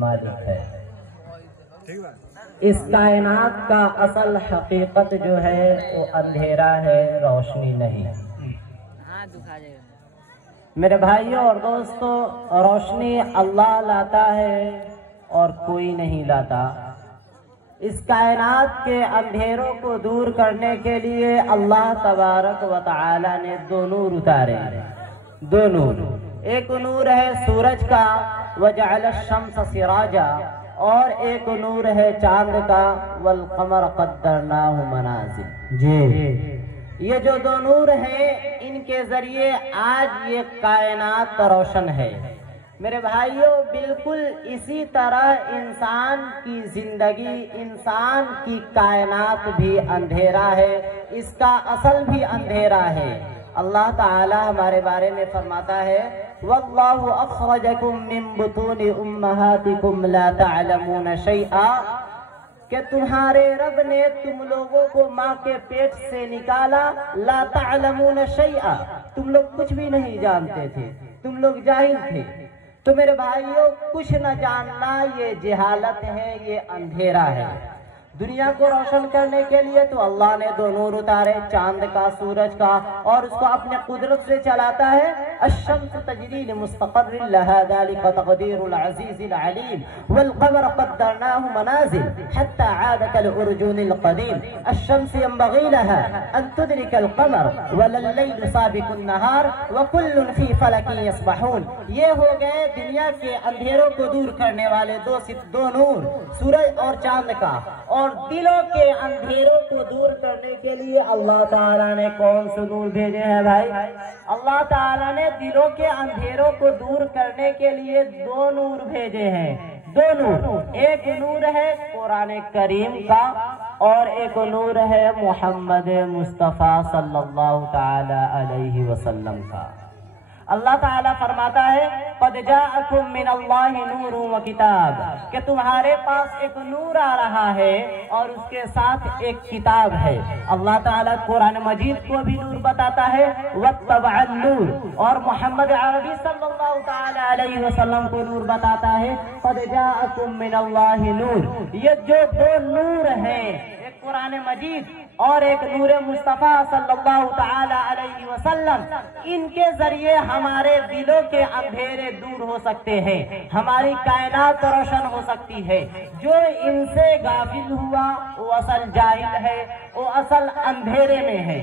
مالک ہے۔ اس کائنات کا اصل حقیقت جو ہے وہ اندھیرا ہے، روشنی نہیں۔ میرے بھائیوں اور دوستوں، روشنی اللہ لاتا ہے اور کوئی نہیں لاتا۔ اس کائنات کے اندھیروں کو دور کرنے کے لیے اللہ تبارک و تعالی نے دو نور اتارے ہیں، دو نور۔ ایک نور ہے سورج کا وجعل الشمس سراجا، اور ایک نور ہے چاند کا والقمر قدرناہ منازل۔ جی، یہ جو دو نور ہیں ان کے ذریعے آج یہ کائنات روشن ہے۔ میرے بھائیوں، بالکل اسی طرح انسان کی زندگی، انسان کی کائنات بھی اندھیرا ہے، اس کا اصل بھی اندھیرا ہے۔ اللہ تعالی ہمارے بارے میں فرماتا ہے وَاللَّهُ أَخْرَجَكُم مِّن بُطُونِ أُمَّهَاتِكُمْ لَا تَعْلَمُونَ شَيْئًا، کہ تمہارے رب نے تم لوگوں کو ماں کے پیٹ سے نکالا، لا تعلمون شیئا، تم لوگ کچھ بھی نہیں جانتے تھے، تم لوگ جاہل تھے۔ تو میرے بھائیوں، کچھ نہ جاننا یہ جہالت ہے، یہ اندھیرا ہے۔ دنیا کو روشن کرنے کے لیے تو اللہ نے دو نور اتارے، چاند کا، سورج کا، اور اس کو اپنے قدرت سے چلاتا ہے۔ الشمس تجری لمستقر لها ذلك تقدیر العزیز العلیم والقمر قدرناه منازل حتى عاد كالعرجون القدیم الشمس ينبغي لها ان تدرك القمر ولا الليل سابق النهار وكل في فلك يسبحون۔ یہ ہو گئے دنیا کے اندھیروں کو دور کرنے والے دو نور، سورج اور چاند کا۔ اور دلوں کے اندھیروں کو دور کرنے کے لیے اللہ تعالیٰ نے کون سے نور بھیجے ہیں بھائی؟ اللہ تعالیٰ نے دلوں کے اندھیروں کو دور کرنے کے لیے دو نور بھیجے ہیں، دو نور۔ ایک نور ہے قرآن کریم کا اور ایک نور ہے محمد مصطفیٰ صلی اللہ تعالی علیہ وسلم کا۔ اللہ تعالیٰ فرماتا ہے قد جاءکم من اللہ نور و کتاب، کہ تمہارے پاس ایک نور آ رہا ہے اور اس کے ساتھ ایک کتاب ہے۔ اللہ تعالیٰ قرآن مجید کو بھی نور بتاتا ہے واتبع النور، اور محمد عربی صلی اللہ تعالی علیہ وسلم کو نور بتاتا ہے قد جاءکم من اللہ نور۔ یہ جو دو نور ہیں، ایک قرآن مجید اور ایک نور مصطفیٰ صلی اللہ تعالی علیہ وسلم، ان کے ذریعے ہمارے دلوں کے اندھیرے دور ہو سکتے ہیں، ہماری کائنات روشن ہو سکتی ہے۔ جو ان سے غافل ہوا وہ اصل جاہل ہے، وہ اصل اندھیرے میں ہے۔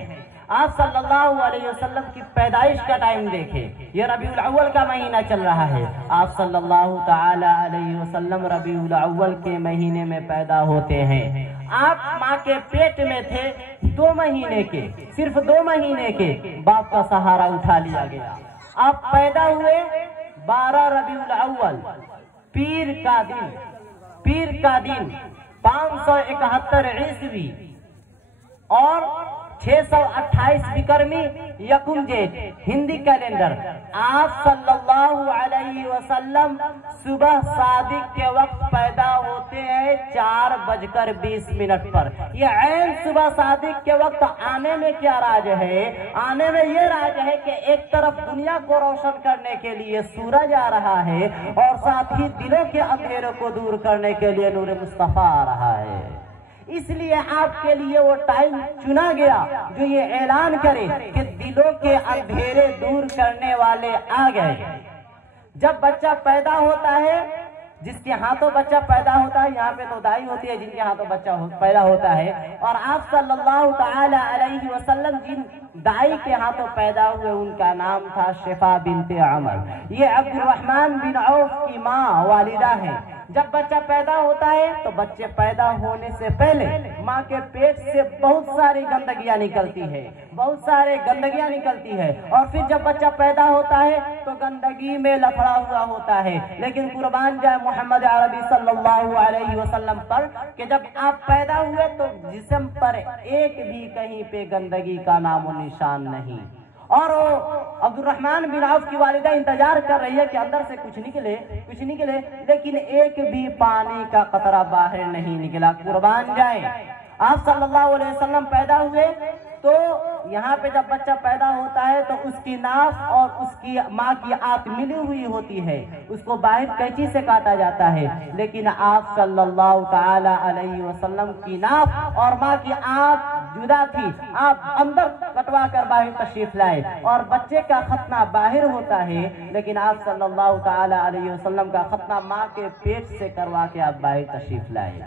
آپ صلی اللہ علیہ وسلم کی پیدائش کا ٹائم دیکھیں، یہ ربیع الاول کا مہینہ چل رہا ہے۔ آپ صلی اللہ تعالی علیہ وسلم ربیع الاول کے مہینے میں پیدا ہوتے ہیں۔ آپ ماں کے پیٹ میں تھے 2 مہینے کے، صرف 2 مہینے کے، باپ کا سہارا اٹھا لیا گیا۔ آپ پیدا ہوئے 12 ربیع الاول، پیر کا دن 571 عیسوی اور 628 بکرمی یکم جیٹ ہندی کیلنڈر۔ آپ صلی اللہ علیہ وسلم صبح صادق کے وقت پیدا ہوتے ہیں 4:20 پر۔ یہ عین صبح صادق کے وقت آنے میں کیا راج ہے؟ آنے میں یہ راج ہے کہ ایک طرف دنیا کو روشن کرنے کے لیے سورج آ رہا ہے اور ساتھ ہی دلوں کے اندھیروں کو دور کرنے کے لیے نور مصطفیٰ آ رہا ہے۔ اس لیے آپ کے لیے وہ ٹائم چنا گیا جو یہ اعلان کرے کہ دلوں کے اندھیرے دور کرنے والے آ گئے۔ جب بچہ پیدا ہوتا ہے، جس کے ہاتھوں بچہ پیدا ہوتا ہے، یہاں پہ تو دائی ہوتی ہے جن کے ہاتھوں بچہ پیدا ہوتا ہے، اور آپ صلی اللہ تعالی علیہ وسلم جن دائی کے ہاتھوں پیدا ہوئے ان کا نام تھا شفا بنت عمر۔ یہ عبد الرحمن بن عوف کی ماں والدہ ہیں۔ جب بچہ پیدا ہوتا ہے تو بچے پیدا ہونے سے پہلے ماں کے پیٹ سے بہت ساری گندگیاں نکلتی ہے، اور پھر جب بچہ پیدا ہوتا ہے تو گندگی میں لفڑا ہوا ہوتا ہے۔ لیکن قربان جائے محمد عربی صلی اللہ علیہ وسلم پر کہ جب آپ پیدا ہوئے تو جسم پر ایک بھی کہیں پہ گندگی کا نام و نشان نہیں، اور عبد الرحمن بن عوف کی والدہ انتظار کر رہی ہے کہ اندر سے کچھ نکلے، لیکن ایک بھی پانی کا قطرہ باہر نہیں نکلا۔ قربان جائے، آپ صلی اللہ علیہ وسلم پیدا ہوئے تو یہاں پہ جب بچہ پیدا ہوتا ہے تو اس کی ناف اور اس کی ماں کی آنکھ ملی ہوئی ہوتی ہے، اس کو باہر قینچی سے کاٹا جاتا ہے، لیکن آپ صلی اللہ تعالی علیہ وسلم کی ناف اور ماں کی آنکھ جدا تھی، آپ اندر کٹوا کر باہر تشریف لائے، اور بچے کا ختنہ باہر ہوتا ہے، لیکن آپ صلی اللہ تعالی علیہ وسلم کا ختنہ ماں کے پیٹ سے کروا کے آپ باہر تشریف لائے۔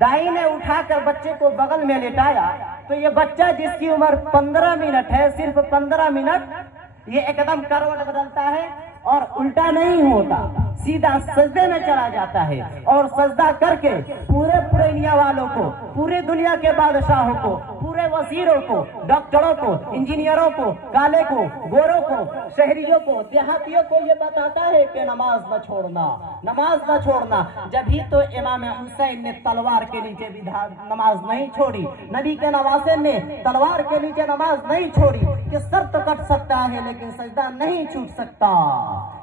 دائی نے اٹھا کر بچے کو بغل میں لٹایا تو یہ بچہ جس کی عمر 15 منٹ ہے، صرف 15 منٹ، یہ ایک دم کروٹ بدلتا ہے اور الٹا نہیں ہوتا، سیدھا سجدے میں چلا جاتا ہے، اور سجدہ کر کے پورے دنیا والوں کو، پورے دنیا کے بادشاہوں کو، پورے وزیروں کو، ڈاکٹروں کو، انجینئروں کو، کالے کو، گوروں کو، شہریوں کو، دیہاتیوں کو یہ بتاتا ہے کہ نماز نہ چھوڑنا، نماز نہ چھوڑنا۔ جبھی تو امام حسین نے تلوار کے نیچے بھی نماز نہیں چھوڑی، نبی کے نواسے نے تلوار کے نیچے نماز نہیں چھوڑی کہ سر تو کٹ سکتا ہے لیکن سجدہ نہیں چھوٹ سکتا۔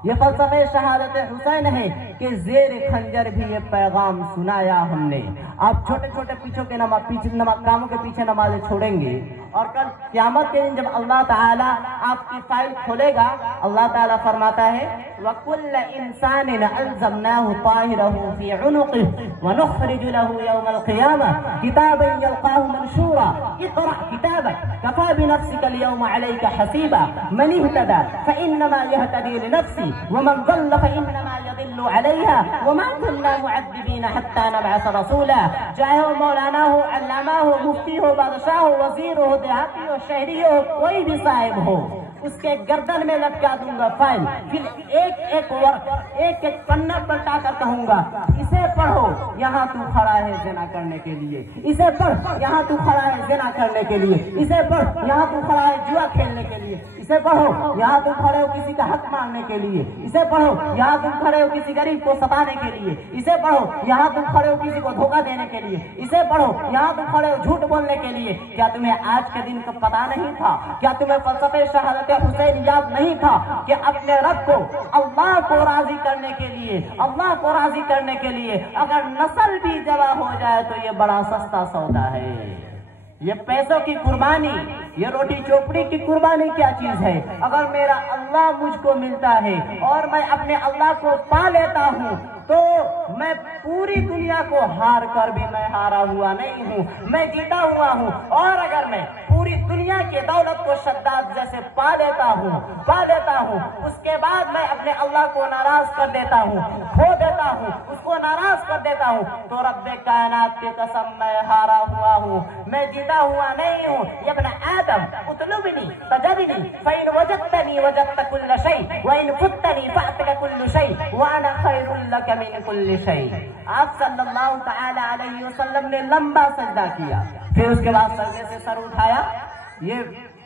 یہ فلسفہ شہادت حسین ہے کہ زیر خنجر بھی یہ پیغام سنایا ہم نے۔ آپ چھوٹے چھوٹے کاموں کے پیچھے نمازیں چھوڑیں گے، اور کل قیامت کے دن جب اللہ تعالیٰ آپ کی فائل کھولے گا، اللہ تعالیٰ فرماتا ہے وَكُلَّ إِنسَانٍ أَلْزَمْنَاهُ طَائِرَهُ فِي عُنُقِهِ وَنُخْرِجُ لَهُ يَوْمَ الْقِيَامَةِ كِتَابًا يَلْقَاهُ مَنْشُورًا اقْرَأْ كِتَابَكَ كَفَى بِنَفْسِكَ الْيَوْمَ عَلَيْكَ حَسِيبًا مَنِ اهْتَدَى فَإِنَّمَا يَهْتَدِي لِنَفْسِهِ وَمَنْ ضَلَّ فَإِنَّمَا يَضِلُّ عَلَيْهَا وَمَا كُنَّا مُعَذِّبِينَ حَتَّى نَبْعَثَ رَسُولًا۔ چاہے وہ مولانا ہو، علامہ ہو، مفتی ہو، بادشاہ ہو، وزیر ہو، دیہاتی ہو، شہری ہو، کوئی بھی صاحب ہو، اس کے گردن میں لٹکا دوں گا فائل، پھر ایک ایک پنہ پلٹا کر کہوں گا اسے پڑھو، یہاں تو کھڑا ہے زنا کرنے کے لیے، اسے پڑھ، یہاں تو کھڑا ہے زنا کرنے کے لیے، اسے پڑھ، یہاں تو کھڑا ہے جوا کھیلنے کے لیے، اسے پڑھو، یہاں تم کھڑے ہو کسی کا حق مانگنے کے لیے، اسے پڑھو، یہاں تم کھڑے ہو کسی غریب کو ستانے کے لیے، اسے پڑھو، یہاں تم کھڑے ہو کسی کو دھوکہ دینے کے لیے، اسے پڑھو، یہاں تم کھڑے ہو جھوٹ بولنے کے لیے۔ کیا تمہیں آج کے دن کا پتہ نہیں تھا؟ کیا تمہیں فلسفہ شہادت حسین یاد نہیں تھا کہ اپنے رب کو، اللہ کو راضی کرنے کے لیے، اللہ کو راضی کرنے کے لیے اگر نسل بھی جمع ہو جائے تو یہ بڑا سستا سودا ہے؟ یہ پیسوں کی قربانی، یہ روٹی چوپڑی کی قربانی کیا چیز ہے؟ اگر میرا اللہ مجھ کو ملتا ہے اور میں اپنے اللہ کو پا لیتا ہوں تو میں پوری دنیا کو ہار کر بھی میں ہارا ہوا نہیں ہوں، میں جیتا ہوا ہوں۔ اور اگر میں پوری دنیا کی دولت کو شداد جیسے پا دیتا ہوں، اس کے بعد میں اپنے اللہ کو ناراض کر دیتا ہوں، کھو دیتا ہوں، اس کو ناراض کر دیتا ہوں، تو رب کائنات کی قسم میں ہارا ہوا ہوں، میں جیتا ہوا نہیں ہوں۔ یا ابن آدم اطلبنی تجدنی فإن وجدتنی وجدت كل شيء وإن فتنی فأتك كل شيء وأنا خير لك من كل شيء۔ آپ صلی اللہ تعالی علیہ وسلم نے لمبا سجدہ کیا، پھر اس کے بعد سجدے سے سر اٹھایا، یہ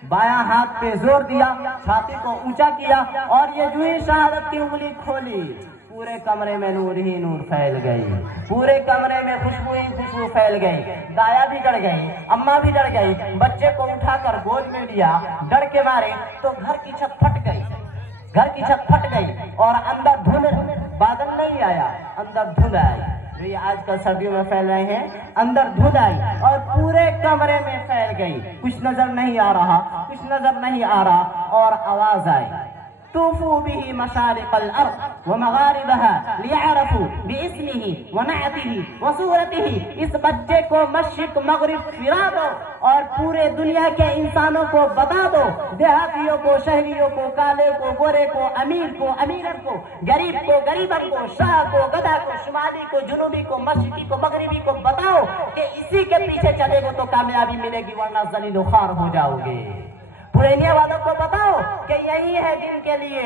بایاں ہاتھ پہ زور دیا، چھاتی کو اونچا کیا، اور یہ جو ہی شہادت کی انگلی کھولی، پورے کمرے میں نور ہی نور پھیل گئی، پورے کمرے میں خوشبو ہی خوشبو پھیل گئی۔ دایا بھی ڈر گئی، اماں بھی ڈر گئی، بچے کو اٹھا کر گود میں لیا ڈر کے مارے، تو گھر کی چھت پھٹ گئی، گھر کی چھت پھٹ گئی، اور اندر دھند، بادل نہیں آیا، اندر دھند آئی، جو یہ آج کل سردیوں میں پھیل رہے ہیں، اندر دھند آئی اور پورے کمرے میں پھیل گئی، کچھ نظر نہیں آ رہا، کچھ نظر نہیں آ رہا، اور آواز آئی طوفوا به مشارق الارض ومغاربها ليعرفوا باسمه ونعته وصورته۔ اس بچے کو مشرق مغرب پھرا دو اور پورے دنیا کے انسانوں کو بتا دو، دیہاتیوں کو، شہریوں کو، کالے کو، گورے کو، امیر کو، امیرن کو، غریب کو، غریبن کو، شاہ کو، گدھا کو، شمالی کو، جنوبی کو، مشرقی کو، مغربی کو بتاؤ کہ اسی کے پیچھے چلے گو تو کامیابی ملے گی، ورنہ ذلیل و خوار ہو جاؤ گے۔ پرینیا والوں کو بتاؤ کہ یہی ہے جن کے لیے،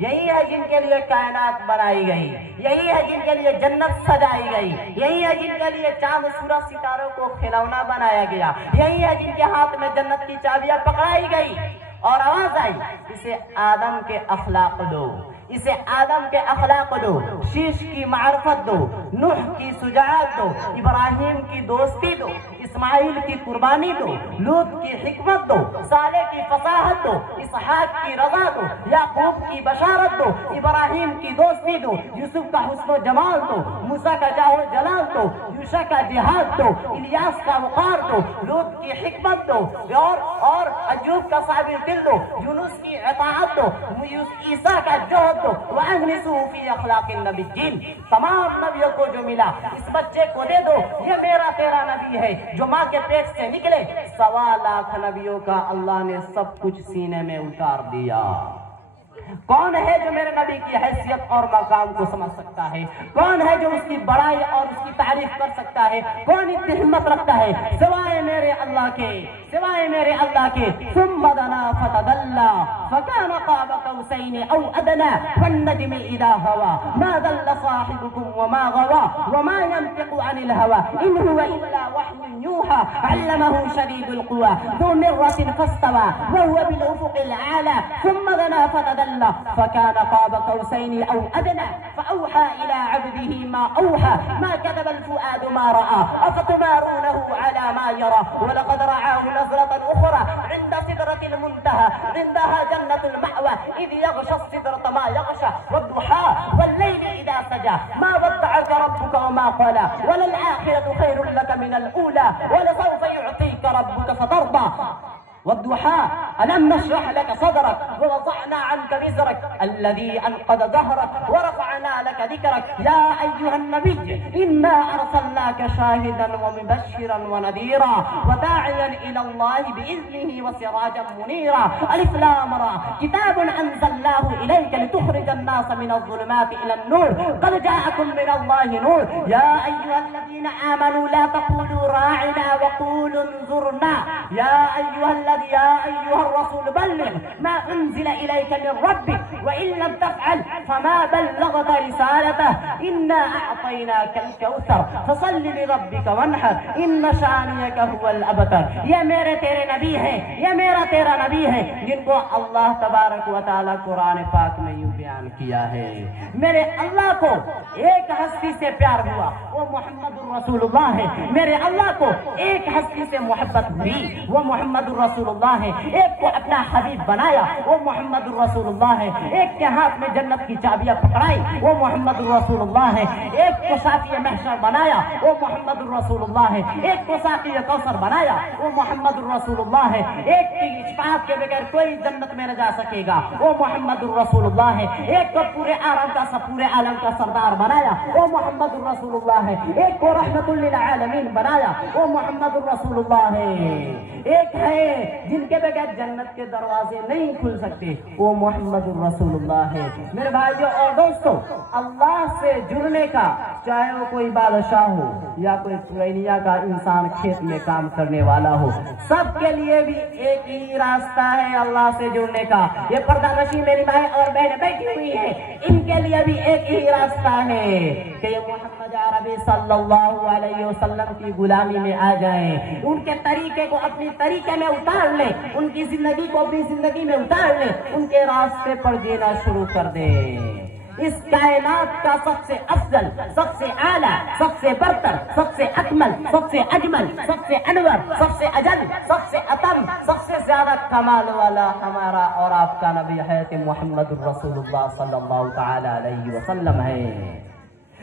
یہی ہے جن کے لیے کائنات بنائی گئی، یہی ہے جن کے لیے جنت سجائی گئی، یہی ہے جن کے لیے چاند سورج ستاروں کو کھلونا بنایا گیا، یہی ہے جن کے ہاتھ میں جنت کی چابیاں پکڑائی گئی۔ اور آواز آئی اسے آدم کے اخلاق دو، اسے آدم کے اخلاق دو، شیش کی معرفت دو، نوح کی شجاعت دو، ابراہیم کی دوستی دو، اسماعیل کی قربانی دو، لوط کی حکمت دو، صالح کی فصاحت دو، اسحاق کی رضا دو، یعقوب کی بشارت دو، ابراہیم کی دوستی دو، یوسف کا حسن و جمال دو، موسیٰ کا جاہ و جلال دو، یوشع کا جہاد دو، الیاس کا وقار دو، لوط کی حکمت دو، اور ایوب کا صابر دل دو، یونس کی اطاعت دو، عیسیٰ کا جوہد دو، وَأَغْمِسُوا فِي أَخْلَاقِ النَّبِيِّينَ۔ تمام نبیوں کو جو ملا اس بچے کو دے دو، یہ میرا تیرا نبی ہے جو ماں کے پیٹ سے نکلے۔ 1.25 لاکھ نبیوں کا اللہ نے سب کچھ سینے میں اتار دیا۔ کون ہے جو میرے نبی کی حیثیت اور مقام کو سمجھ سکتا ہے؟ کون ہے جو اس کی بڑائی اور اس کی تعریف کر سکتا ہے؟ کون اتنی ہمت رکھتا ہے سوائے میرے اللہ کے، سوائے میرے اللہ کے؟ ثم دنا فتدلى فكان قاب قوسين او ادنى والنجم اذا هوى ما ضل صاحبكم وما غوى وما ينطق عن الهوى ان هو الا وحي يوحى علمه شديد القوى ذو مرة فاستوى وهو بالافق الاعلى ثم دنا فتدلى فكان قاب قوسين او ادنى فاوحى الى عبده ما اوحى ما كذب الفؤاد ما راى افتمارونه على ما يرى ولقد رآه نزلة اخرى عند سدرة المنتهى عندها جنة المأوى اذ يغشى السدرة ما يغشى والضحى والليل اذا سجى ما ودعك ربك وما قلى وللآخرة خير لك من الاولى ولسوف يعطيك ربك فترضى والضحى ألم نشرح لك صدرك ووضعنا عنك وزرك الذي أنقض ظهرك ورفعنا لك ذكرك يا أيها النبي إنا أرسلناك شاهدا ومبشرا ونذيرا وداعيا إلى الله بإذنه وسراجا منيرا ألف لام را كتاب أنزلناه إليك لتخرج الناس من الظلمات إلى النور قد جاءكم من الله نور يا أيها الذين آمنوا لا تقولوا راعنا وقولوا انظرنا يا أيها الرسول بلغ ما أنزل إليك من ربك وإن لم تفعل فما بلغت رسالته إنا أعطيناك الكوثر فصل لربك وانحر إن شانئك هو الأبتر۔ یہ میرے تیرے نبی ہیں، یہ میرا تیرا نبی ہے جن کو اللہ تبارک و تعالی قرآن پاک میں یوں بیان کیا ہے۔ میرے اللہ کو ایک ہستی سے پیار ہوا، وہ محمد الرسول اللہ ہے۔ میرے اللہ کو ایک ہستی سے محبت ہوئی، وہ محمد الرسول اللہ ہے۔ ایک کو اپنا حبیب بنایا، وہ محمد الرسول اللہ ہے۔ ایک کے ہاتھ میں جنت کی چابیاں پکڑائی، وہ محمد الرسول اللہ ہے۔ ایک کو شافی محشر بنایا، وہ محمد الرسول اللہ ہے۔ ایک کو ساقی کوثر بنایا، وہ محمد الرسول اللہ ہے۔ ایک کی شفاعت کے بغیر کوئی جنت میں نہ جا سکے گا، وہ محمد الرسول اللہ ہے۔ ایک کو پورے عالم کا سردار بنایا، وہ محمد الرسول اللہ ہے۔ ایک کو رحمت للعالمین بنایا، وہ محمد الرسول اللہ ہے۔ ایک ہے جن کے بغیر جنت کے دروازے نہیں کھل سکتے، وہ محمد الرسول اللہ ہے۔ میرے بھائیوں اور دوستوں، اللہ سے جڑنے کا، چاہے وہ کوئی بادشاہ ہو یا کوئی پرینیا کا انسان کھیت میں کام کرنے والا ہو، سب کے لیے بھی ایک ہی راستہ ہے اللہ سے جڑنے کا۔ یہ پردہ نشین میری مائیں اور بہنیں بیٹھی ہوئی ہیں، ان کے لیے بھی ایک ہی راستہ ہے کہ یہ محمد عربی صلی اللہ علیہ وسلم کی غلامی میں آ جائیں، ان کے طریقے کو اپنی طریقے میں اتار لیں، ان کی زندگی کو اپنی زندگی میں اتار لیں، ان کے راستے پر جینا شروع کر دیں۔ اس کائنات کا سب سے افضل، سب سے اعلیٰ، سب سے برتر، سب سے اکمل، سب سے اجمل، سب سے انور، سب سے اجل، سب سے اتم، سب سے زیادہ کمال والا ہمارا اور آپ کا نبی حضرت محمد الرسول اللہ صلی اللہ تعالی علیہ وسلم ہے۔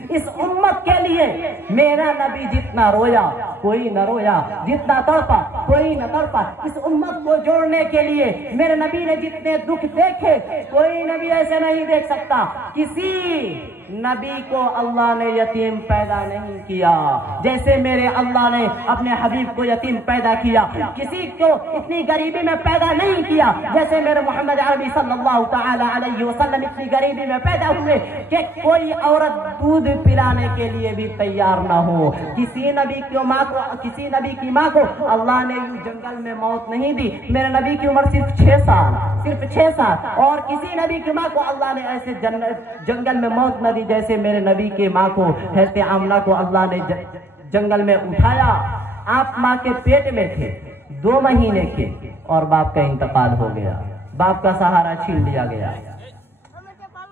اس امت کے لیے میرا نبی جتنا رویا کوئی نہ رویا، جتنا تڑپا کوئی نہ تڑپا۔ اس امت کو جوڑنے کے لیے میرے نبی نے جتنے دکھ دیکھے کوئی نبی ایسے نہیں دیکھ سکتا۔ کسی نبی کو اللہ نے یتیم پیدا نہیں کیا جیسے میرے اللہ نے اپنے حبیب کو یتیم پیدا کیا، کسی کو اتنی غریبی میں پیدا نہیں کیا جیسے میرے محمد عربی صلی اللہ تعالی علیہ وسلم اتنی غریبی میں پیدا ہوئے کہ کوئی عورت دودھ پلانے کے لیے بھی تیار نہ ہو۔ کسی نبی کی ماں کو اللہ نے یوں جنگل میں موت نہیں دی، میرے نبی کی عمر صرف 6 سال، اور کسی نبی کی ماں کو اللہ نے ایسے جنگل میں موت نہ دی جیسے میرے نبی کے ماں کو حضرت آمنہ کو اللہ نے جنگل میں اٹھایا۔ آپ ماں کے پیٹ میں تھے 2 مہینے کے اور باپ کا انتقال ہو گیا، باپ کا سہارا چھین لیا گیا۔